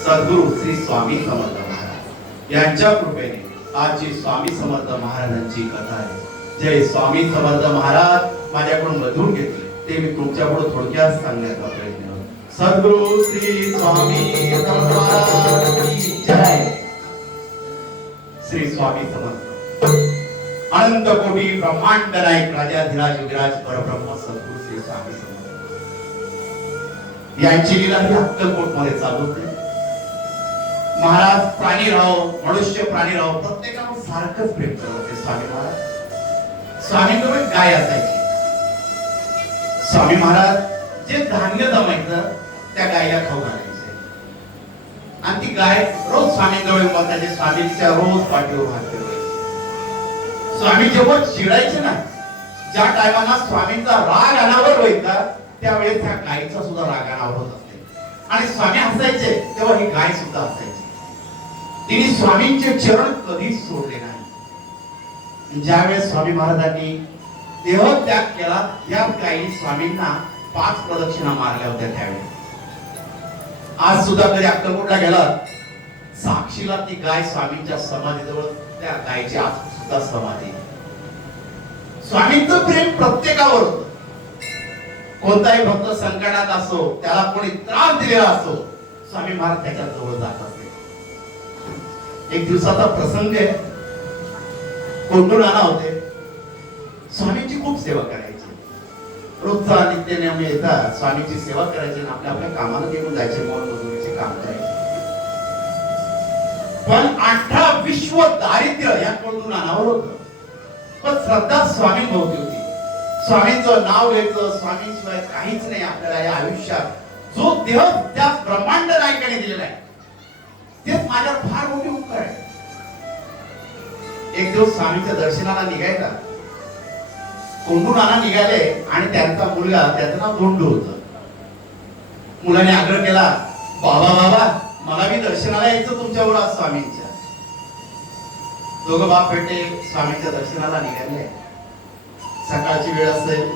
सद्गुरु श्री स्वामी समर्थ महाराज. यांच्या कृपेने आजची स्वामी समर्थ महाराजांची कथा आहे. जय स्वामी समर्थ महाराज. माझ्याकडून मधून घेतले. ते मी तुमच्याकडून थोडक्यात सांगण्याचा प्रयत्न सद्गुरु श्री स्वामी समर्थ जय. श्री स्वामी समर्थ. अनंत कोटी ब्रह्मांड नायक राजाधिराज युगराज परब्रह्म सद्गुरु श्री स्वामी समर्थ. यांची लीला ही अक्कलकोटमध्ये चालू होते. महाराज प्राणी राहो मनुष्य प्राणी राहो प्रत्येकावर सारखंच प्रेम करत होते स्वामी महाराज. स्वामींकडे गाय असायची. स्वामी महाराज जे धान्य जमायचं त्या गायला खाऊ घालायचे. आणि ती गाय रोज स्वामींजवळ येऊन स्वामीच्या रोज पाठीवर घालते स्वामी जेव्हा चिडायचे ना ज्या टायमाला स्वामींचा राग अनावर व्हायचा त्यावेळेस त्या गायीचा सुद्धा राग अनावर होत असते. आणि स्वामी हसायचे तेव्हा ही गाय सुद्धा हसायची. तिने स्वामींचे चरण कधीच सोडले नाही. ज्यावेळेस स्वामी महाराजांनी देहत्याग केला या काही स्वामींना पाच प्रदक्षिणा मारल्या होत्या त्यावेळी. आज सुद्धा कधी अक्कलकोटला गेला साक्षीला ती गाय स्वामींच्या समाधीजवळ त्या गायची आज सुद्धा समाधी. स्वामींचं प्रेम प्रत्येकावर होत. कोणताही भक्त संकटात असो त्याला कोणी त्रास दिलेला असो स्वामी महाराज त्याच्याजवळ जात एक दिवसाचा प्रसंग आहे. कोंडून आणा होते. स्वामींची खूप सेवा करायची. रोजचा नित्य येतात स्वामीची सेवा करायची आणि आपल्या आपल्या कामाला घेऊन जायचे मोल मजुरीचे काम करायचे. पण अठरा विश्व दारिद्र्य या कोंडून आणावर होत. पण श्रद्धा स्वामी भोवती होती. स्वामींचं नाव घ्यायचं स्वामींशिवाय काहीच नाही आपल्याला या आयुष्यात. जो देह त्या ब्रह्मांड नायकाने दिलेला आहे. तेच माझ्यावर फार मोठी उपकार आहे. एक दिवस स्वामीच्या दर्शनाला निघायला कोंडू नाना निघाले आणि त्यांचा मुलगा त्याचं नाव धोंडू होत. मुलाने आग्रह केला बाबा बाबा मला मी दर्शनाला यायचं तुमच्यावर आज स्वामींच्या. दोघं बाप भेटले स्वामींच्या दर्शनाला निघाले. सकाळची वेळ असेल.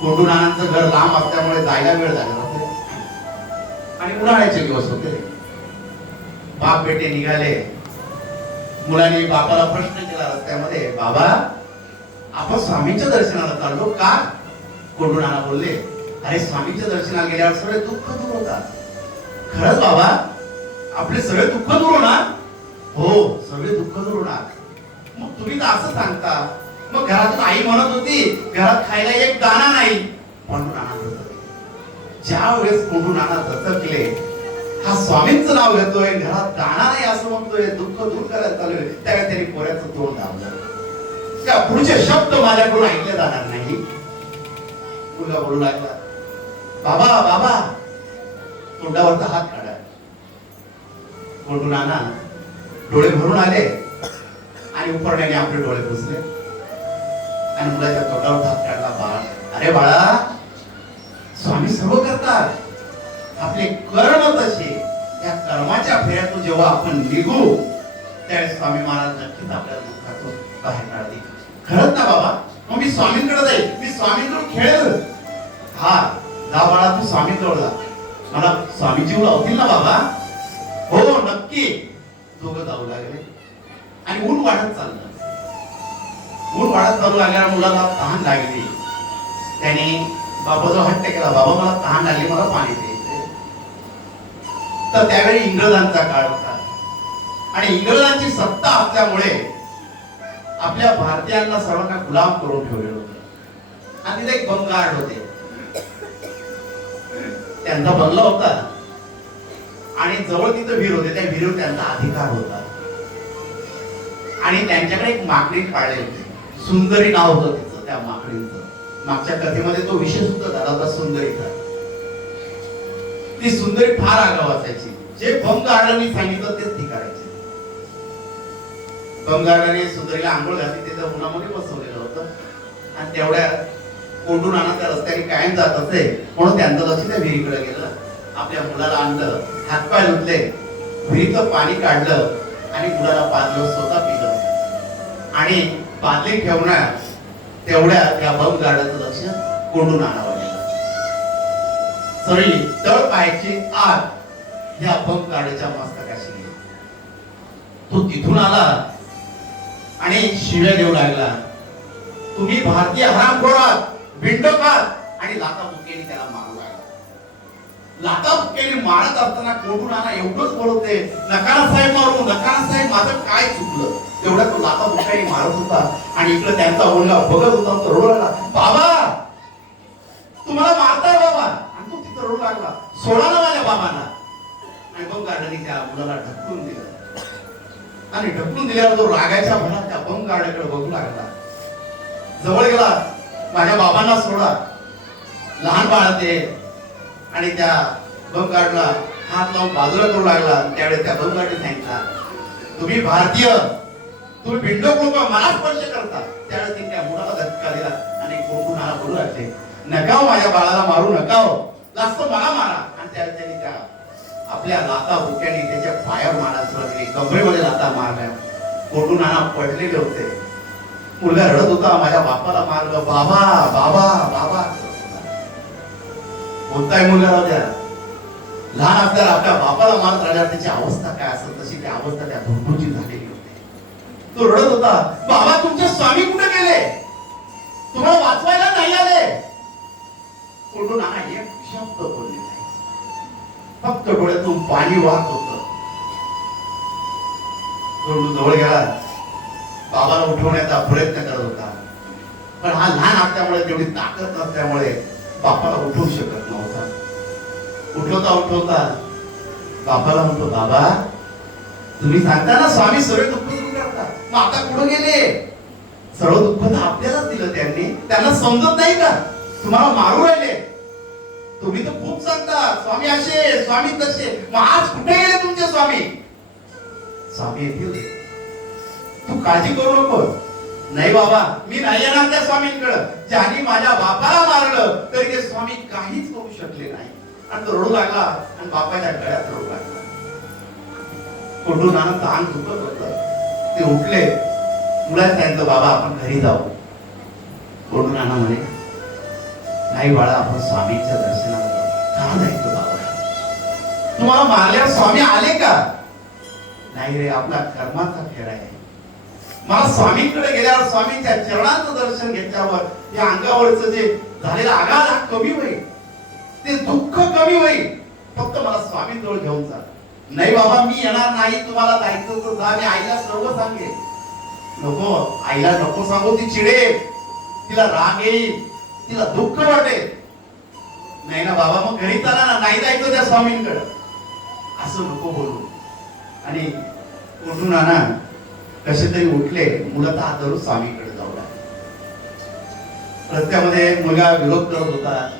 कोंडू नानांचं घर लांब असल्यामुळे जायला वेळ झाला होते आणि उन्हाळ्याचे दिवस होते. बाप बेटे निघाले. मुलाने बापाला प्रश्न केला रस्त्यामध्ये बाबा आपण स्वामींच्या दर्शनाला चाललो का? कोंडुणाला बोलले अरे स्वामींच्या दर्शनाला गेल्यावर सगळे दुःख दूर होतात. खरंच बाबा आपले सगळे दुःख दूर होणार? हो सगळे दुःख दूर होणार. मग तुम्ही तर असं सांगता. मग घरातून आई म्हणत होती घरात खायला एक दाणा नाही. म्हणून ज्या वेळेस कोंडू नाना दचकले हा स्वामींचं नाव घेतोय घरात दाणा नाही असं म्हणतोय दुःख दूर करायला चालू आहे त्यांनी पोऱ्याचं तोंड दाबलं. त्या पुढचे शब्द माझ्याकडून ऐकले जाणार नाही. मुलगा बोलू लागला बाबा बाबा. तोंडावरचा हात काढा कोंडू नाना डोळे भरून आले आणि उपरण्याने आपले डोळे पुसले. आणि मुलाच्या तोंडावर हात काढला बाळ. अरे बाळा स्वामी सर्व करतात. आपले कर्म तसे या कर्माच्या फेऱ्यातून जेव्हा आपण निघू त्यावेळेस स्वामी महाराज नक्कीच आपल्याला दुःखातून बाहेर काढतील. खरंच ना बाबा? मग मी स्वामींकडे जाईल. मी स्वामींकडून खेळेल. हा जा बाळा तू स्वामींजवळ जा. मला स्वामीजी लावतील ना बाबा? हो नक्की. दोघं जाऊ लागले. आणि ऊन वाढत चाललं. ऊन वाढत चालू लागल्या मुलाला तहान लागली. त्याने बाबाजवळ हट्ट केला. बाबा मला तहान लागली मला पाणी दे. तर त्यावेळी इंग्रजांचा काळ होता. आणि इंग्रजांची सत्ता असल्यामुळे आपल्या भारतीयांना सर्वांना गुलाम करून ठेवलेलं होतं. आणि तिथे एक बंगार्ड होते. त्यांचा बंगला होता. आणि जवळ तिथं विहीर होते. त्या विहिरीवर त्यांचा अधिकार होता. आणि त्यांच्याकडे एक माकडी पाळले होते. सुंदरी नाव होतं तिचं त्या माकडीचं मागच्या कथेमध्ये तो विषय सुद्धा झाला होता सुंदरीचा ती सुंदरी फार आगाव असायची. जे बंगार्डांनी सांगितलं तेच ती करायची. बंगार्डाने सुंदरीला आंघोळ घातली ते उन्हामध्ये बसवलेलं होतं. आणि तेवढ्या कोंडून आणा त्या रस्त्याने कायम जात असे म्हणून त्यांचं लक्ष त्या विहिरीकडे गेलं. आपल्या मुलाला आणलं हातपाय धुतले विहिरीचं पाणी काढलं आणि मुलाला पाच दिवस स्वतः पिलं. आणि बादली ठेवण्यास तेवढ्या त्या बम गार्डाचं लक्ष कोंडून आणावं सरळी तळ पायाची आत या बंक मस्तकाशी तो तिथून आला आणि शिव्या देऊ लागला. तुम्ही भारतीय हरामखोरात भिंडकात आणि लाता मुकेने त्याला मारू लागला. लाता मुकेने मारत असताना कोठून आला एवढंच बोलवते नकारा साहेब मारू नकारा साहेब माझं काय चुकलं? तेवढा तो लाता मुकेने मारत होता आणि इकडे त्यांचा मुलगा बघत होता तो रडू बाबा तुम्हाला मारताय बाबा. आणि तिथं रडू लागला सोडाला माझ्या बाबांना. आणि मग गार्डनी त्या मुलाला ढकलून दिलं. आणि ढकलून दिल्यावर तो रागायचा म्हणा त्या बंग गाड्याकडे बघू लागला. जवळ गेला. माझ्या बाबांना सोडा. लहान बाळ ते. आणि त्या बंग गाडला हात लावून बाजूला करू लागला. त्यावेळेस त्या बंग गार्डने सांगितला तुम्ही भारतीय. तुम्ही भिंडो लोक मला स्पर्श करता. त्यावेळेस त्या मुलाला धक्का दिला. आणि कोकणाला बोलू लागले नका हो माझ्या बाळाला मारू नका हो. जास्त मला मारा. आणि त्याने त्याने त्या आपल्या लाता बुक्याने त्याच्या पायावर मारायला सुरुवात केली कमरेमध्ये लाता मारल्या. कोठून नाना पडलेले होते. मुलगा रडत होता माझ्या बापाला मारलं बाबा बाबा बाबा. कोणताही मुलगा राहू द्या. लहान असल्यावर आपल्या बापाला मारत राहिल्यावर त्याची अवस्था काय असेल तशी ती अवस्था त्या भरपूरची झालेली होती. तो रडत होता बाबा तुमचे स्वामी कुठे गेले? तुम्हाला वाचवायला फक्त डोळ्यातून पाणी वाहत होत. जवळ गेला. बाबाला उठवण्याचा प्रयत्न करत होता. पण हा लहान असल्यामुळे तेवढी ताकद नसल्यामुळे बापाला उठवू शकत नव्हता. उठवता उठवता बापाला म्हणतो बाबा तुम्ही सांगता ना स्वामी सर्व दुःख दूर करतात. मग आता कुठं गेले? सर्व दुःख तर आपल्यालाच दिलं त्यांनी. त्यांना समजत नाही का? तुम्हाला मारू राहिले. तुम्ही तर खूप सांगता स्वामी असे स्वामी तसे. मग आज कुठे गेले तुमचे स्वामी? स्वामी येतील. होते. तू काळजी करू नको. नाही बाबा मी नाही येणार त्या स्वामींकडे. ज्यांनी माझ्या बापाला मारलं तरी ते स्वामी काहीच करू शकले नाही. आणि तो रडू लागला आणि बापाच्या गळ्यात रडू लागला. कोंडून आणत अंग दुखत होत. ते उठले. मुलाच सांगितलं बाबा आपण घरी जाऊ. कोंडून आणा म्हणे नाही बाळा आपण स्वामींच्या दर्शनाला जाऊ का जायचं बाबा? तुम्हाला मारल्यावर स्वामी आले का? नाही रे आपला कर्माचा खेळ आहे. मला स्वामींकडे गेल्यावर स्वामींच्या चरणाचं दर्शन घेतल्यावर या अंगावरचं जे झालेला आघात हा कमी होईल. ते दुःख कमी होईल. फक्त मला स्वामींजवळ घेऊन जा. नाही बाबा मी येणार नाही. तुम्हाला जायचं तर जा. मी आईला सर्व सांगेन. नको आईला नको सांगू. ती चिडेल. तिला राग येईल. तिला दुःख वाटेल नाही ना बाबा मग घरी चला ना. नाही जायचं त्या स्वामींकडे. असं नको बोलू. आणि उठून आणा. कसे तरी उठले. मुलं हात धरून स्वामीकडे जाऊ रस्त्यामध्ये मुलगा विरोध करत होता.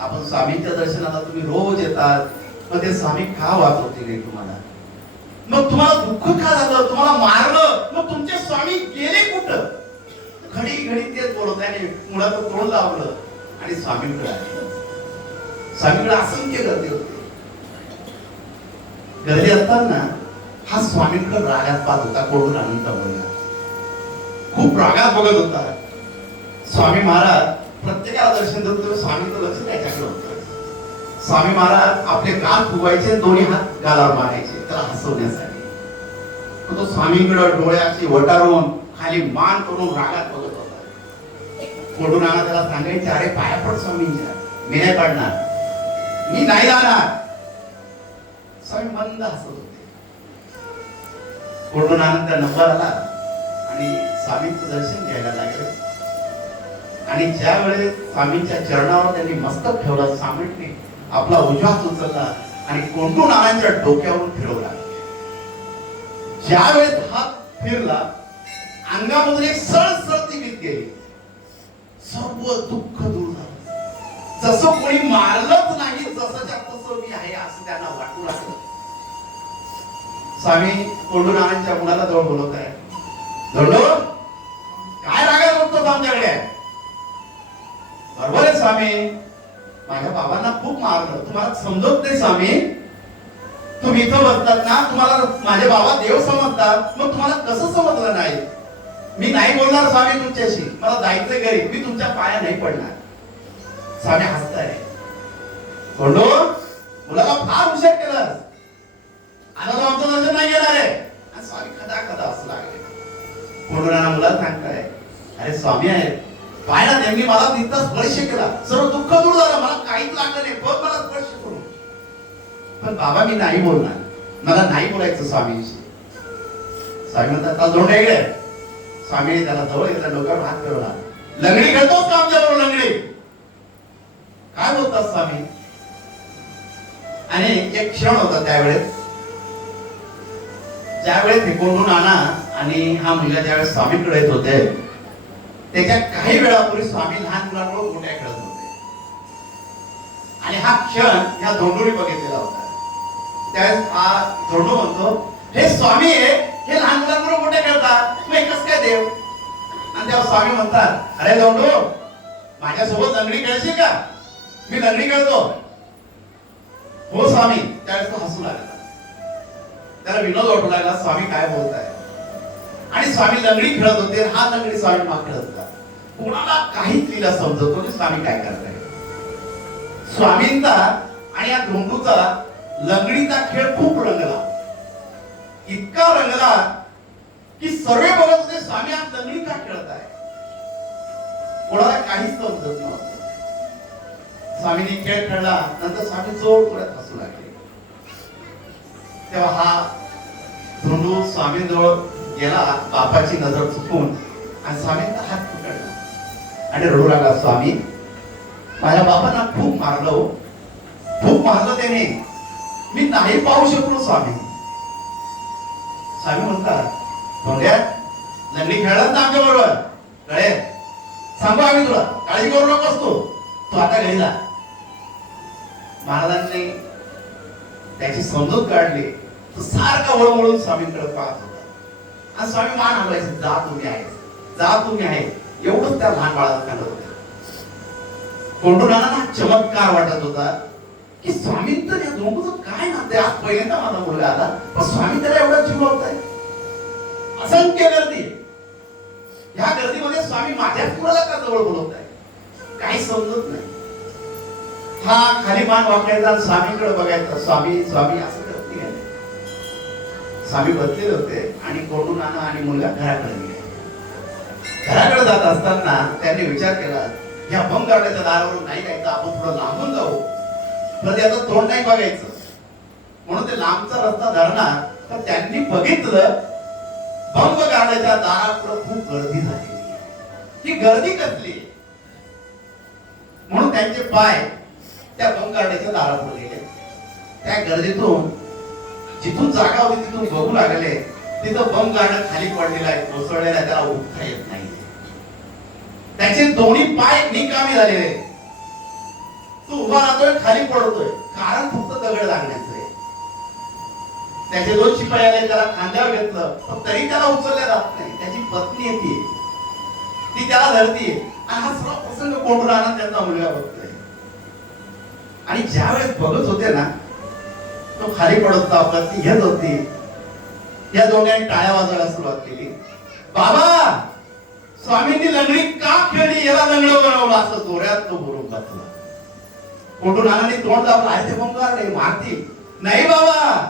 आपण स्वामींच्या दर्शनाला तुम्ही रोज येतात. मग ते स्वामी का वाचवतील रे तुम्हाला? मग तुम्हाला दुःख का झालं तुम्हाला मारलं? मग तुमचे स्वामी गेले कुठं? घडी घडी तेच बोलत त्याने मुलाचं तोंड लावलं आणि स्वामीकडे आले. स्वामीकडे असंख्य गर्दी होते. गर्दी असताना हा स्वामींकडे रागात पाहत होता कोडून अनंत मुलगा खूप रागात बघत होता. स्वामी महाराज प्रत्येकाला दर्शन देत स्वामीचं स्वामींचं लक्ष त्याच्याकडे होतं. स्वामी महाराज आपले कान फुगायचे दोन्ही हात गालावर मारायचे त्याला हसवण्यासाठी. तो स्वामींकडे डोळ्याची वटारून खाली मान करून रागात बघत होता. कोडून आणा त्याला सांगायचे अरे पाया पड स्वामींच्या. मी नाही पडणार. मी नाही जाणार. स्वामी मंद हसत होते. कोडून आनंद नंबर आला आणि स्वामींचं दर्शन घ्यायला लागलं. आणि ज्या वेळेस स्वामींच्या चरणावर त्यांनी मस्तक ठेवला स्वामींनी आपला उजवा हात उचलला आणि कोंडू नारायणच्या डोक्यावरून फिरवला. ज्यावेळेस हात फिरला अंगामधून एक सळसळ ती भीत गेली. सर्व दुःख दूर झालं. जसं कोणी मारलंच नाही जसंच्या तसं मी आहे असं त्यांना वाटू लागलं. स्वामी कोंडू नानांच्या मुलाला जवळ बोलवत आहे. धोंडो काय रागा बघतो आमच्याकडे? बरोबर आहे स्वामी. माझ्या बाबांना खूप मारलं. तुम्हाला समजत नाही स्वामी. तुम्ही इथं बसतात ना तुम्हाला माझे बाबा देव समजतात. मग तुम्हाला कसं समजलं नाही? मी नाही बोलणार स्वामी तुमच्याशी. मला जायचं घरी. मी तुमच्या पाया नाही पडणार. स्वामी हसताय. कोंडो मुलाला फार हुशार केलं आता तो आमचं दर्शन नाही येणार आहे. स्वामी खदा खदा असं लागले. कोंडोराना मुला सांगताय अरे स्वामी आहे. पाहिला त्यांनी मला तिथं स्पर्श केला. सर्व दुःख दूर झालं. मला काहीच लागलं नाही. बघ मला स्पर्श करू. पण बाबा मी नाही बोलणार. मला नाही बोलायचं स्वामींशी. स्वामी म्हणतात दोन दोंड स्वामीने त्याला जवळ घेतला डोक्यावर हात फिरवला. लंगडी खेळतोस का आमच्याबरोबर लंगडी? काय बोलतात स्वामी? आणि एक क्षण होता त्यावेळेस. ज्यावेळेस हे कोंडून आणा आणि हा मुलगा ज्यावेळेस स्वामीकडे येत होते त्याच्या काही वेळापूर्वी स्वामी लहान मुलांमुळे मोठ्या खेळत होते. आणि हा क्षण या धोंडूने बघितलेला होता. त्यावेळेस हा धोंडू म्हणतो हे स्वामी आहे हे लहान मुलांबरोबर मोठे खेळतात? मग एकच काय देव? आणि तेव्हा स्वामी म्हणतात अरे लोंडो माझ्यासोबत लंगडी खेळशील का? मी लंगडी खेळतो. हो स्वामी. त्यावेळेस तो हसू लागला. त्याला विनोद वाटू लागला स्वामी काय बोलताय? आणि स्वामी लंगडी खेळत होते हा लंगडी स्वामी माग खेळत होता. कोणाला काहीच लिहिला समजतो की स्वामी काय करताय. स्वामींचा आणि या धोंडूचा लंगडीचा खेळ खूप रंगला. इतका रंगला की सर्व बघत होते स्वामी आज लंगडी का खेळत आहे? कोणाला काहीच समजत नव्हतं. स्वामींनी खेळ खेळला नंतर स्वामी जोर परत हसू लागले. तेव्हा हा धोंडू स्वामींजवळ गेला बापाची नजर चुकून आणि स्वामींचा हात पकडला. आणि रडू लागला स्वामी माझ्या बापांना खूप मारलं हो. खूप मारलं त्याने. मी नाही पाहू शकलो स्वामी. स्वामी म्हणतात धोंड्या लंगडी खेळलास ना आमच्या बरोबर कळे सांगू आम्ही तुला काळजी करू नकोस तू तू आता घरी जा. महाराजांनी त्याची समजूत काढली. तो सारखा वळवळून स्वामींकडे पाहत होता. आणि स्वामी मान हलवायचे जा तुम्ही आहे. जा तुम्ही आहे. एवढंच त्या लहान बाळाला सांगत होते. कोंडूराना चमत्कार वाटत होता. की स्वामींतर या दोघं काय नाते आज पहिल्यांदा माझा मुलगा आला पण स्वामी त्याला एवढा जीव आहे. असंख्य गर्दी. ह्या गर्दीमध्ये स्वामी माझ्याच मुलाला का जवळ बोलवत आहे? काही समजत नाही. हा खाली मान वाकायचा स्वामीकडे बघायचा. स्वामी स्वामी असं करत. नाही स्वामी बसलेले होते आणि कोटून नाना आणि मुलगा घराकडे गेले. घराकडे जात असताना त्यांनी विचार केला या भंग गाड्याच्या दारावरून नाही जायचं आपण थोडं लांबून जाऊ. तर त्याचं तोंड नाही बघायचं. म्हणून ते लांबचा रस्ता धरणार तर त्यांनी बघितलं भंग गाड्याच्या दारापुढे खूप गर्दी झाली ही गर्दी कसली म्हणून त्यांचे पाय त्या भंग गाड्याच्या दारापुढे गेले त्या गर्दीतून जिथून जागा होती तिथून बघू लागले तिथं बम गाणं खाली पडलेलं आहे कोसळलेला आहे त्याला उठता येत नाही. त्याचे दोन्ही पाय निकामी झालेले तो उभा राहतोय खाली पडतोय. कारण फक्त दगड लागण्याचं आहे. त्याचे दोन शिपाई आले त्याला खांद्यावर घेतलं पण तरी त्याला उचलल्या जात नाही. त्याची पत्नी येते ती. त्याला धरतीये आणि हा सर्व प्रसंग कोण राहणार त्यांचा मुलगा बघतोय. आणि ज्या वेळेस बघत होते ना तो खाली पडत होता आपला ती घेत होती. या दोघांनी टाळ्या वाजवायला सुरुवात केली. बाबा स्वामींनी लंगडी का खेळली? याला लंगड बनवलं असं जोऱ्यात तो बोलून बसला. कोठून आणाने तोंड दाबलं आहे ते बंगार नाही मारती नाही बाबा.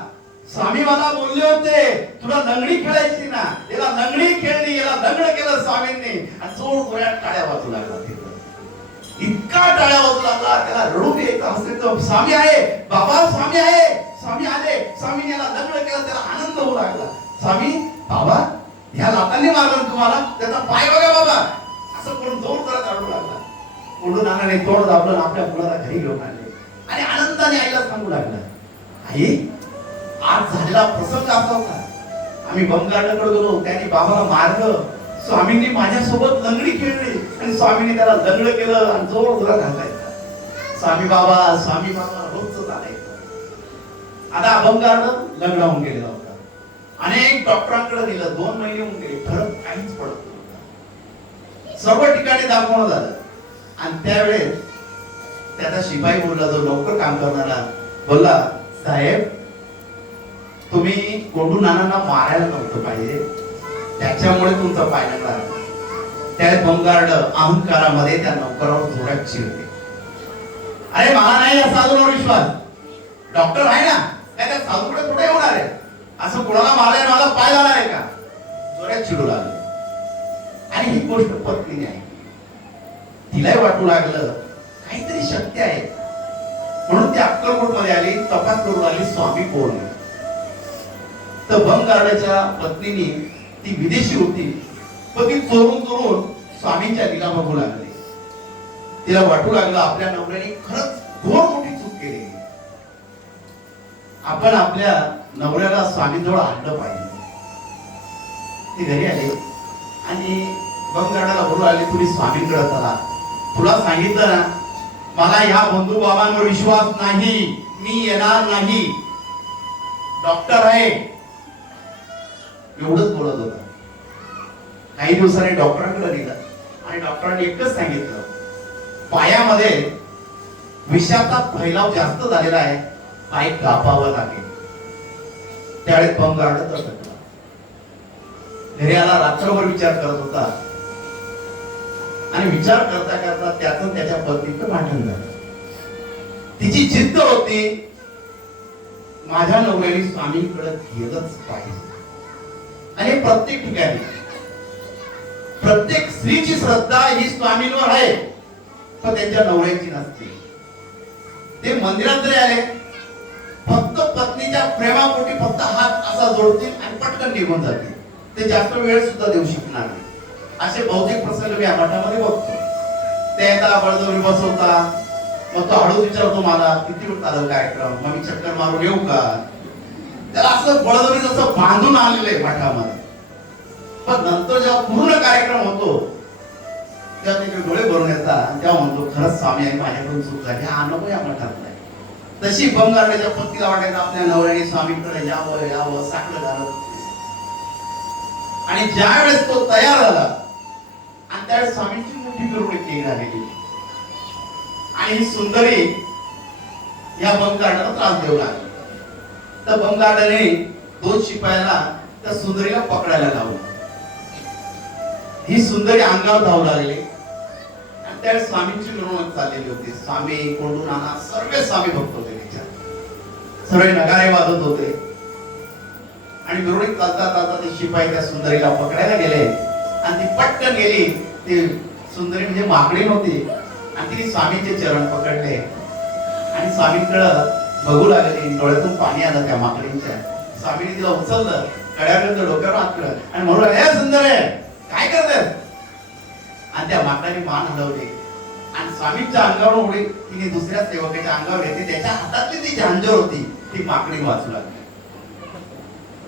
स्वामी मला बोलले होते तुला लंगडी खेळायची ना. याला लंगडी खेळली याला लंगड केलं स्वामींनी. आणि जोर टाळ्या वाजू लागला इतका टाळ्या वाजू लागला त्याला रडू येत असते तर स्वामी आहे. बाबा स्वामी आहे. स्वामी आले. स्वामीने याला दंगड केलं त्याला आनंद होऊ लागला. स्वामी बाबा ह्या लातांनी मारलं तुम्हाला? त्याचा पाय बघा बाबा. असं करून जोर करत रडू लागला. कोंडून नानाने तोड दाबलं आपल्या मुलाला घरी घेऊन आले आणि आनंदाने आईला सांगू लागला आई आज झालेला प्रसंग असा होता. आम्ही बंगारकडे गेलो त्यांनी बाबाला मारलं. स्वामींनी माझ्यासोबत लंगडी खेळली आणि स्वामींनी त्याला लंगड केलं आणि जोर जोरात घालायचा स्वामी बाबा स्वामी बाबा रोजच चालायचं आता अभंगारनं होऊन गेलेला होता. अनेक डॉक्टरांकडे गेलं दोन महिने होऊन गेले फरक काहीच पडत नव्हता. सर्व ठिकाणी दाखवणं झालं. आणि त्यावेळेस त्याचा शिपाई बोलला जो डॉक्टर काम करणारा बोलला साहेब तुम्ही कोंडू नानांना मारायला नव्हतं पाहिजे. त्याच्यामुळे तुमचा पाय लागला. त्या बंगार्ड अहंकारामध्ये त्या नौकरावर जोरात चिरते अरे मला नाही या साधूवर विश्वास. डॉक्टर आहे ना काय त्या साधूकडे कुठे होणार आहे? असं कोणाला मारलाय माझा पाय झाला आहे का? जोऱ्यात चिडू लागले. आणि ही गोष्ट पत्नीने आहे तिलाही वाटू लागलं. काहीतरी शक्य आहे. म्हणून ती अक्कलकोटमध्ये आली तपास करून आली स्वामी कोण? तर तर करण्याच्या पत्नीने ती विदेशी होती. पण ती चोरून चोरून स्वामींच्या दिला बघू लागली. तिला वाटू लागलं आपल्या नवऱ्याने खरंच घोर मोठी चूक केली. आपण आपल्या नवऱ्याला स्वामीजवळ आणलं पाहिजे. ती घरी आली आणि बंगाडाला बोलू आली तुम्ही स्वामींकडे चला. तुला सांगितलं ना मला या बंधू बाबांवर विश्वास नाही मी येणार नाही. डॉक्टर आहे. एवढंच बोलत होता. काही दिवसांनी डॉक्टरांकडे गेला आणि डॉक्टरांनी एकच सांगितलं पायामध्ये विषाचा फैलाव जास्त झालेला आहे पाय कापावं लागेल. त्यावेळेस पंप अडत असत घरी आला रात्रभर विचार करत होता आणि विचार करता करता त्याचं त्याच्या पत्नीचं भांडण झालं. तिची जिद्द होती माझ्या नवऱ्याने स्वामींकडे गेलंच पाहिजे. आणि प्रत्येक ठिकाणी प्रत्येक स्त्रीची श्रद्धा ही स्वामींवर आहे पण त्यांच्या नवऱ्याची नसते. ते मंदिरात जरी आले फक्त पत्नीच्या प्रेमापोटी फक्त हात असा जोडतील आणि पटकन निघून जातील. ते जास्त वेळ सुद्धा देऊ शकणार नाही. असे बहुतेक प्रसंग मी या मठामध्ये बघतो. ते येतात बळजबरी बसवता मग तो हळूच विचारतो मला किती वेळ चालेल कार्यक्रम? मग मी चक्कर मारून येऊ का? त्याला असं बळजबरी जसं बांधून आलेलं आहे मठामध्ये. पण नंतर जेव्हा पूर्ण कार्यक्रम होतो तेव्हा त्याचे डोळे भरून येतात तेव्हा म्हणतो खरंच स्वामी आणि माझ्याकडून चूक झाली. हा अनुभव या मठात नाही तशी बंगारण्याच्या पत्नीला वाटायचं आपल्या नवऱ्याने स्वामींकडे यावं यावं साखर झालं. आणि ज्या वेळेस तो तयार झाला आणि त्या स्वामींची मोठी करून केली झालेली आणि ही सुंदरी या बंगारण्याला त्रास देऊ लागली. तर गार्डने दोन शिपायाला त्या सुंदरीला पकडायला लावलं. ही सुंदरी अंगावर धावू लागली. आणि त्या स्वामींची मिरवणूक चाललेली होती. स्वामी कोंडू नाना सर्व स्वामी भक्त होते त्याच्यात सर्व नगारे वाजत होते. आणि मिरवणूक चालता चालता ते शिपाई त्या सुंदरीला पकडायला गेले. आणि ती पटकन गेली. ती सुंदरी म्हणजे माकडी नव्हती. आणि तिने स्वामींचे चरण पकडले. आणि स्वामींकडं बघू लागले. डोळ्यातून पाणी आलं त्या माकडींच्या स्वामीने तिला उचललं. कड्याकडं डोक्यावर हात केलं आणि म्हणून हे सुंदर आहे काय करतात आणि त्या माकडाने मान हलवली. आणि स्वामींच्या अंगावर उडी. तिने दुसऱ्या सेवकाच्या अंगावर घेतली. त्याच्या हातातली ती झांजर होती. ती माकडी वाचू लागली.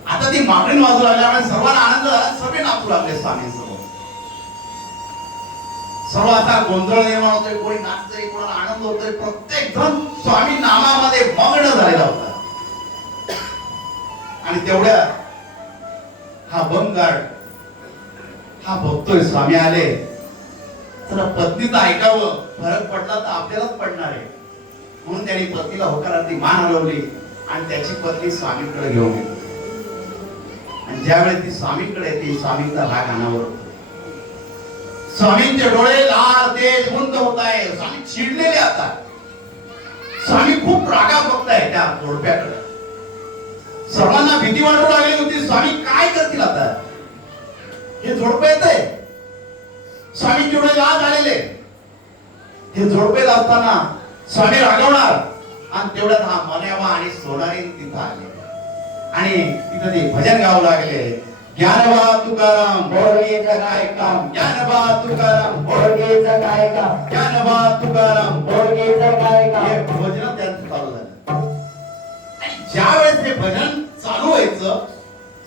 आता ती मागणी वाजू लागल्यामुळे सर्वांना आनंद झाला. सर्व नाचू लागले स्वामींसमोर. सर्व आता गोंधळ निर्माण होतोय कोणी नाचतोय कोणाला आनंद होतोय. प्रत्येक जण स्वामी नामामध्ये मग्न झालेला होता. आणि तेवढ्या हा बंगाड हा बघतोय स्वामी आले. तर पत्नीचं ऐकावं फरक पडला तर आपल्यालाच पडणार आहे. म्हणून त्यांनी पत्नीला होकारार्थी मान हलवली आणि त्याची पत्नी स्वामीकडे घेऊन गेली. आणि ज्यावेळेस ती स्वामीकडे येते स्वामींचा राग अनावर स्वामींचे डोळे लाल तेज गुंत होत आहे. स्वामी चिडलेले आता. स्वामी खूप रागा बघताय त्या जोडप्याकडे सर्वांना भीती वाटू लागली होती स्वामी काय करतील आता? हे जोडपे आहे स्वामींचे डोळे लाल झालेले. हे जोडपे असताना स्वामी रागवणार. आणि तेवढ्यात हा मनेवा आणि सोनारी तिथं आले. आणि तिथं ते भजन गाऊ लागले. ज्ञानबा तुकाराम बोलगेचं काय काम? ज्ञानबा तुकाराम बोलगेचं काय काम? ज्ञानबा तुकाराम बोलगेचं काय हे भजन त्यांचं चालू झालं. आणि ज्या वेळेस ते भजन चालू व्हायचं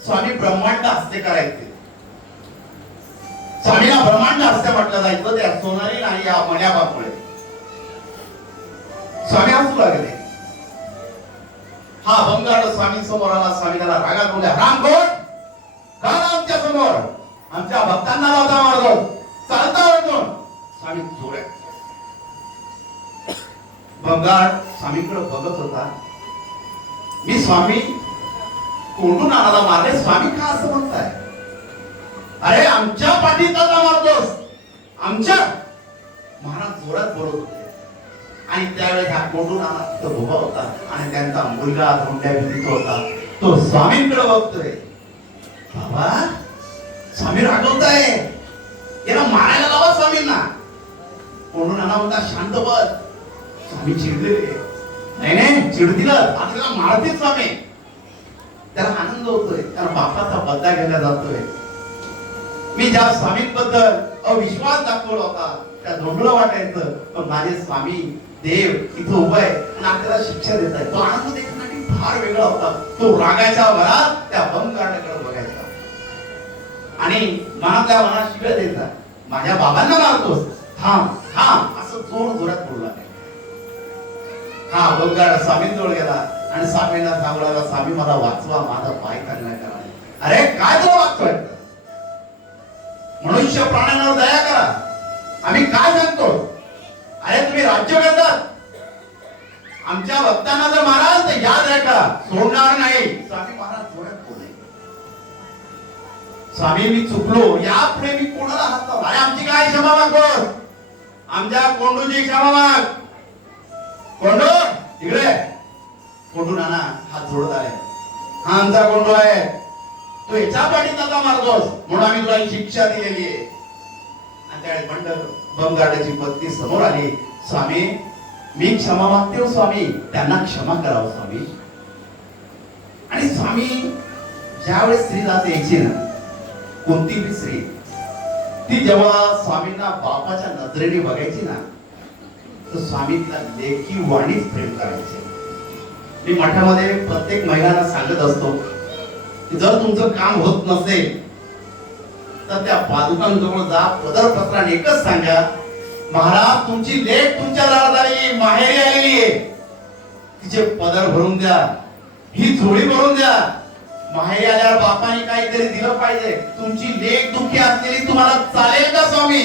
स्वामी ब्रह्मांड हस्ते करायचे. स्वामीला ब्रह्मांड हस्ते म्हटलं जायचं त्या सोनारी आणि या मण्याबापुळे स्वामी हसू लागले. हा बंगाड स्वामी समोर आला स्वामी त्याला रागात बोलल्या राम कोण? का आमच्यासमोर. आमच्या भक्तांना लावता मारतो. चालता कोण? स्वामी जोड्या. बंगाड स्वामीकडे बघत होता. मी स्वामी कोंडून आणाला मारले स्वामी का असं म्हणताय? अरे आमच्या पाठीत आता मारतोस. आमच्या. महाराज जोरात बोलत होते. आणि त्यावेळेस हा कोंडून तो उभा होता आणि त्यांचा मुलगा धोंड्या होता. तो स्वामींकडे बघतोय. बाबा स्वामी रागवताय. याला मारायला लावा स्वामींना. कोंडून आला होता शांत बस. स्वामी चिडले. नाही नाही चिडतील आपल्याला मारते मारतील स्वामी. त्याला आनंद होतोय. त्याला बापाचा बदला घेतला जातोय. मी ज्या स्वामींबद्दल अविश्वास दाखवला होता त्या धोंडलं वाटायचं. पण माझे स्वामी देव इथं उभा आहे. आणि आपल्याला शिक्षा देत आहे. तो आनंद देखण्यासाठी फार वेगळा होता. तो रागाच्या भरात त्या बंगारण्याकडे बघायचा. आणि मनातल्या मनात शिव्या द्यायचा माझ्या बाबांना मारतोस. थांब थांब. असं जोर जोरात बोलला हा बंगार स्वामींजवळ गेला. आणि स्वामींना सांगू लागला स्वामी मला वाचवा. माझा पाय चांगला करा अरे काय तुला वाचतोय? मनुष्य प्राण्यांवर दया करा. आम्ही काय सांगतो अरे तुम्ही राज्य करतात. आमच्या भक्तांना जर महाराज तर याद राखा सोडणार नाही. स्वामी महाराज जोड्यात बोलले. स्वामी मी चुकलो. यापुढे मी कोणाला हात लावला अरे आमची काय क्षमा मागतो आमच्या कोंडूची क्षमा माग. कोंडू इकडे. कोंडू नाना हात जोडत आले हा आमचा कोंडू आहे. तू याच्या पाठीत नका मारतोस. म्हणून आम्ही तुला शिक्षा दिलेली आहे. आणि त्यावेळेस बंड बमगाड्याची पत्नी समोर आली. स्वामी मी क्षमा मागते हो, स्वामी. त्यांना क्षमा करावं स्वामी. आणि स्वामी ज्यावेळेस स्त्री जाते यायची ना कोणती बी स्त्री ती जेव्हा स्वामींना बापाच्या नजरेने बघायची ना तर स्वामी तिला लेखी वाणीच प्रेम करायचे. मी मठामध्ये प्रत्येक महिलांना सांगत असतो की जर तुमचं काम होत नसेल तर त्या पादुकांजवळ जा पदर पत्राने एकच सांगा महाराज तुमची लेट तुमच्या दारात आली माहेरी आलेली आहे. तिचे पदर भरून द्या ही जोडी भरून द्या. माहेरी आल्यावर बापाने काहीतरी दिलं पाहिजे. तुमची लेख दुःखी असलेली तुम्हाला चालेल का स्वामी?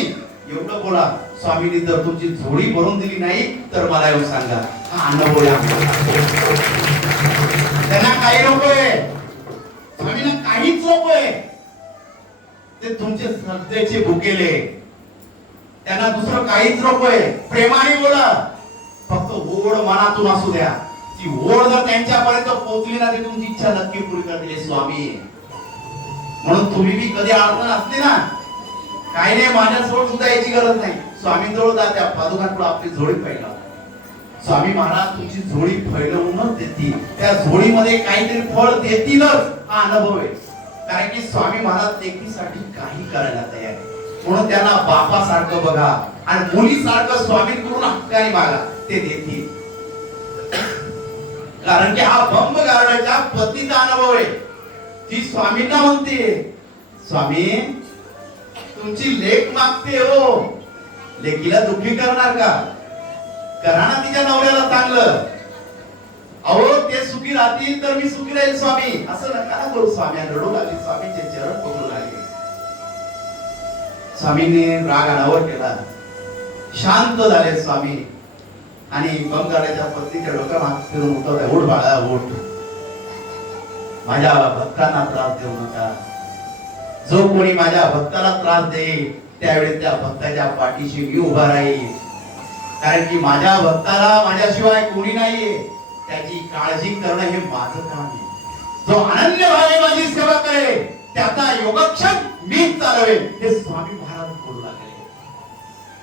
एवढं बोला. स्वामीने जर तुमची झोळी भरून दिली नाही तर मला येऊन सांगा. हा अनुभव त्यांना काही नकोय. स्वामींना काहीच नकोय. ते तुमचे श्रद्धेचे भुकेले. त्यांना दुसरं काहीच नकोय प्रेमाने बोला. फक्त ओढ मनातून असू द्या. ती ओढ जर त्यांच्यापर्यंत पोहोचली ना ती तुमची इच्छा नक्की पुरी करते स्वामी. म्हणून तुम्ही बी कधी अडचण असते ना. काही नाही माझ्याजवळ सुद्धा याची गरज नाही. स्वामींजवळ जा त्या पादुकांकडे आपली झोळी पाहिला. स्वामी महाराज तुमची झोळी फैलवूनच देतील. त्या झोळीमध्ये काहीतरी फळ देतीलच. हा अनुभव आहे. कारण की स्वामी महाराज लेकीसाठी काही करायला तयार म्हणून त्यांना बापासारखं बघा आणि मुलीसारखं स्वामींकडून हक्काने मागा ते देतील. कारण की हा बंब गारडाच्या पतीचा अनुभव आहे. ती स्वामींना म्हणते स्वामी तुमची लेख मागते हो. लेकीला दुखी करणार का? करा ना तिच्या नवऱ्याला चांगलं. अहो ते सुखी राहतील तर मी सुखी राहील स्वामी. असं नका ना करू स्वामी. रडू लागले. स्वामीचे चरण पकडू लागले. स्वामीने राग अनावर केला. शांत झाले स्वामी. आणि बंगाल्याच्या पत्नीच्या डोक्यात हात फिरून उठवले उठ बाळा उठ. माझ्या भक्तांना त्रास देऊ नका. जो कोणी माझ्या भक्ताला त्रास देईल त्यावेळी त्या भक्ताच्या पाठीशी मी उभा राहील. कारण की माझ्या भक्ताला माझ्याशिवाय कोणी नाहीये. त्याची काळजी करणं हे माझं काम आहे. जो अनन्य भावे माझी सेवा करेल त्याचा योगक्षम मीच चालवेल. हे स्वामी महाराज बोलू लागले.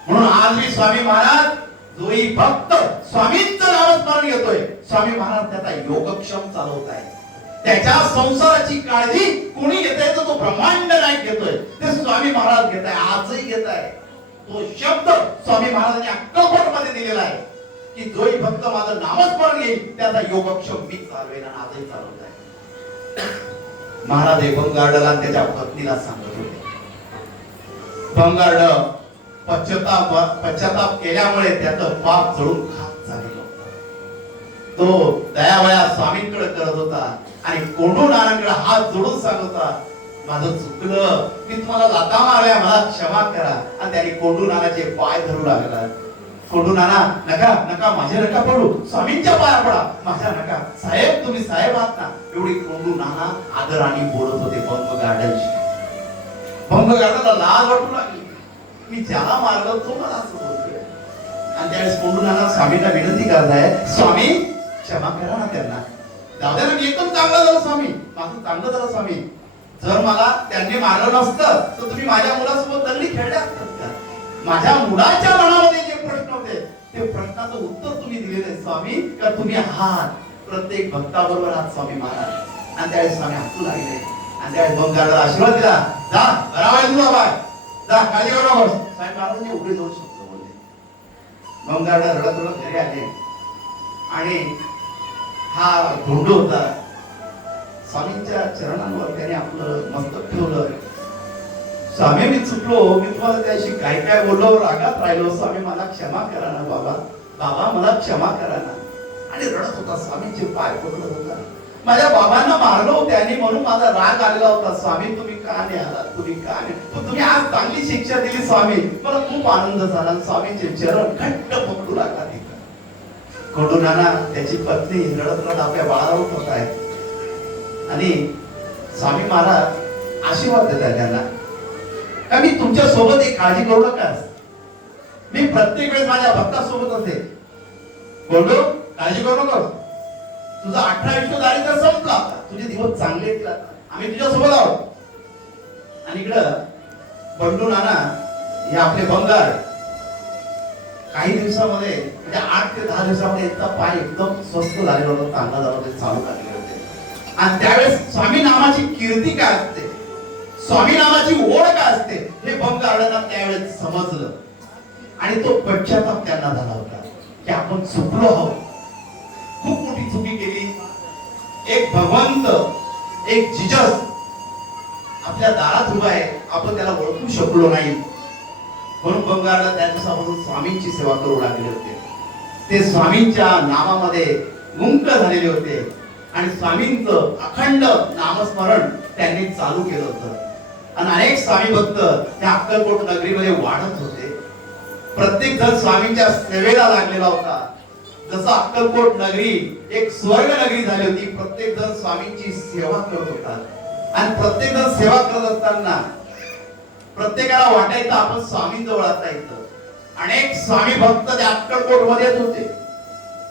म्हणून आज मी स्वामी महाराज जोही भक्त स्वामींचं नामस्मरण घेतोय. स्वामी महाराज त्याचा योगक्षम चालवत आहे त्याच्या संसाराची काळजी कोणी घेत आहे तो ब्रह्मांड नाही घेतोय. ते स्वामी महाराज घेत आहे आजही घेत आहे तो शब्द स्वामी महाराजांनी अक्कलकोटमध्ये दिलेला आहे. की जोही फक्त माझं नामस्मरण घेईल त्याचा योगक्षम मी चालवेल आजही चालवत आहे. महाराज हे बंगार्डला त्याच्या पत्नीला सांगत होते. बंगार्ड पश्चाताप पश्चाताप केल्यामुळे त्याचं पाप जळून खात झालेलं तो दयावया स्वामींकडे करत होता आणि कोंडू नारायणकडे हात जोडून सांगत होता माझं चुकलं. मी तुम्हाला लाता मारल्या मला क्षमा करा. आणि त्याने कोंडू नाराचे पाय धरू लागला. पडू नाना नका नका माझे नका पडू. स्वामींच्या पाया पडा. माझ्या नका. साहेब तुम्ही साहेब आहात ना. एवढी कोंडू नाना आदराने बोलत होते बंग गार्डनशी. बंग गार्डनला लाज वाटू लागली. मी ज्याला मारलं तो मला असं बोलतोय. आणि त्यावेळेस कोंडूनाना स्वामींना विनंती करताय स्वामी क्षमा करा ना त्यांना. दादा मी एकदम चांगला झालं स्वामी. माझं चांगलं झालं स्वामी. जर मला त्यांनी मारलं नसतं तर तुम्ही माझ्या मुलासोबत दगडी खेळल्या असतात माझ्या मुलाच्या मनामध्ये प्रश्न होते. ते प्रश्नाचं उत्तर तुम्ही दिलेलं आहे स्वामी का तुम्ही आहात? प्रत्येक भक्ताबरोबर आहात स्वामी महाराज. आणि त्यावेळेस स्वामी हसू लागले. आणि त्यावेळेस बंगाला आशीर्वाद दिला. जा बरा वाईट तुला बाय जा काळजी करू नकोस. स्वामी महाराजांनी उघडे दोन शब्द बोलले. बंगाला रडत रडत घरी आले. आणि हा धोंडू होता. स्वामींच्या चरणांवर त्याने आपलं मस्तक ठेवलं. स्वामी मी चुकलो मी तुम्हाला त्याशी काय काय बोललो रागात राहिलो स्वामी मला क्षमा करा ना बाबा. बाबा मला क्षमा करा ना. आणि रडत होता स्वामींचे पाय पकडत होता. माझ्या बाबांना मारलो त्याने म्हणून माझा राग आलेला होता. स्वामी तुम्ही का नाही आला? तुम्ही का नाही? तुम्ही आज चांगली शिक्षा दिली स्वामी. मला खूप आनंद झाला. स्वामींचे चरण घट्ट पकडू लागला तिथं. कडू नाना त्याची पत्नी रडत रडत आपल्या बाळावर होत आहे आणि स्वामी महाराज आशीर्वाद देतात त्यांना. का मी तुमच्यासोबत एक काळजी करू नका? मी प्रत्येक वेळेस माझ्या भक्तासोबत असेल बोललो काळजी करू नको तुझा अठरा आयुष्य तर संपला तुझे दिवस चांगले आम्ही तुझ्या सोबत आहोत. आणि इकडं बंडू नाना हे आपले बंगार काही दिवसामध्ये म्हणजे आठ ते दहा दिवसामध्ये एकदा पाय एकदम स्वस्त झालेला होता. चांगला झाला चालू लागले होते. आणि त्यावेळेस स्वामी नामाची कीर्ती काय असते? स्वामी नामाची ओढ काय असते. हे बंगारांना त्यावेळेस समजलं. आणि तो पश्चाताप त्यांना झाला होता. की आपण चुकलो आहोत. खूप मोठी चुकी केली. एक भगवंत एक जिजस आपल्या दारात उभा आहे. आपण त्याला ओळखू शकलो नाही. म्हणून बंगारला त्या दिवसापासून स्वामींची सेवा करू लागले होते. ते स्वामींच्या नामामध्ये गुंक झालेले होते. आणि स्वामींचं अखंड नामस्मरण त्यांनी चालू केलं होतं. आणि अनेक स्वामी भक्त त्या अक्कलकोट नगरीमध्ये वाढत होते. प्रत्येक जण स्वामींच्या सेवेला लागलेला होता. जसं अक्कलकोट नगरी एक स्वर्ग नगरी झाली होती प्रत्येक जण स्वामींची सेवा करत होता. आणि प्रत्येक जण सेवा करत असताना प्रत्येकाला वाटायचं आपण स्वामींजवळ आता येतं. अनेक स्वामी भक्त त्या अक्कलकोटमध्ये येत होते.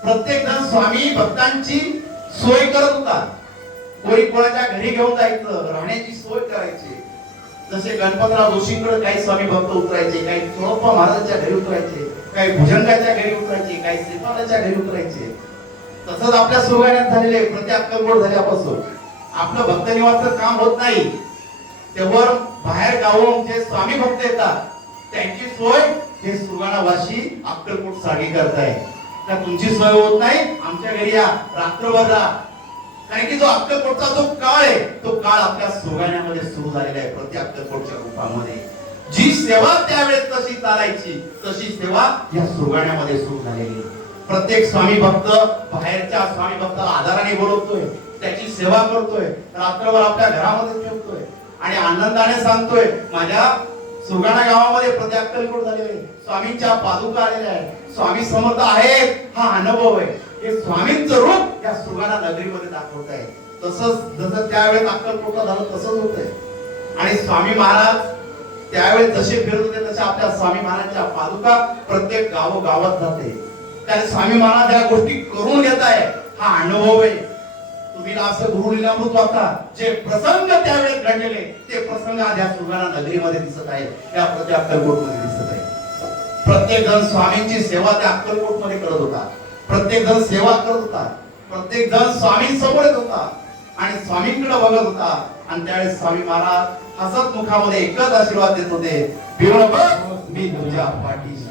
प्रत्येक जण स्वामी भक्तांची सोय करत होता. कोणी कोणाच्या घरी घेऊन जायचं राहण्याची सोय करायची. जसे गणपतराव जोशींकडे काही स्वामी भक्त उतरायचे काही चोळप्पा महाराजांच्या घरी उतरायचे काही भुजंगाच्या घरी उतरायचे काही श्रीपालाच्या घरी उतरायचे. तसंच आपल्या सुगाण्यात झालेले प्रति अक्कलकोट झाल्यापासून आपलं भक्त निवासचं काम होत नाही. तेव्हा बाहेर गावून जे स्वामी भक्त येतात त्यांची सोय हे सुगाणावाशी अक्कलकोट साडी करताय का तुमची सोय होत नाही आमच्या घरी या रात्रभर राहा. कारण की जो अक्कलकोटचा जो काळ आहे तो काळ आपल्या सुगाण्यामध्ये सुरू झालेला आहे प्रति अक्कलकोटच्या रूपामध्ये. जी सेवा त्यावेळेस तशी चालायची तशी सेवा या सुगाण्यामध्ये सुरू झालेली प्रत्येक स्वामी भक्त बाहेरच्या स्वामी भक्त आधाराने बोलवतोय त्याची सेवा करतोय रात्रभर आपल्या घरामध्ये ठेवतोय आणि आनंदाने सांगतोय माझ्या सुगाणा गावामध्ये प्रति अक्कलकोट झालेले स्वामींच्या पादुका आलेल्या आहेत. स्वामी समर्थ आहेत हा अनुभव आहे. हे स्वामींचं रूप या सुगाणा नगरीमध्ये दाखवत आहे. तसंच जसं त्यावेळेस अक्कलकोटला झालं तसंच होतंय. आणि स्वामी महाराज त्यावेळेस जसे फिरत होते तसे आपल्या स्वामी महाराजांच्या पादुका प्रत्येक गावोगावात जाते. त्याने स्वामी महाराज या गोष्टी करून घेत आहे. हा अनुभव आहे. तुम्ही असं गुरु लीलामृत वाचा. जे प्रसंग त्यावेळेस घडलेले ते प्रसंग आज या सुगाणा नगरीमध्ये दिसत आहे या प्रति अक्कलकोटमध्ये दिसत आहे प्रत्येक जण स्वामींची सेवा त्या अक्कलकोटमध्ये करत होता. प्रत्येक जण सेवा करत होता. प्रत्येक जण स्वामी समोर येत होता. आणि स्वामींकडे बघत होता. आणि त्यावेळेस स्वामी महाराज हसत मुखामध्ये एकच आशीर्वाद देत होते. मी तुझ्या पाठीशी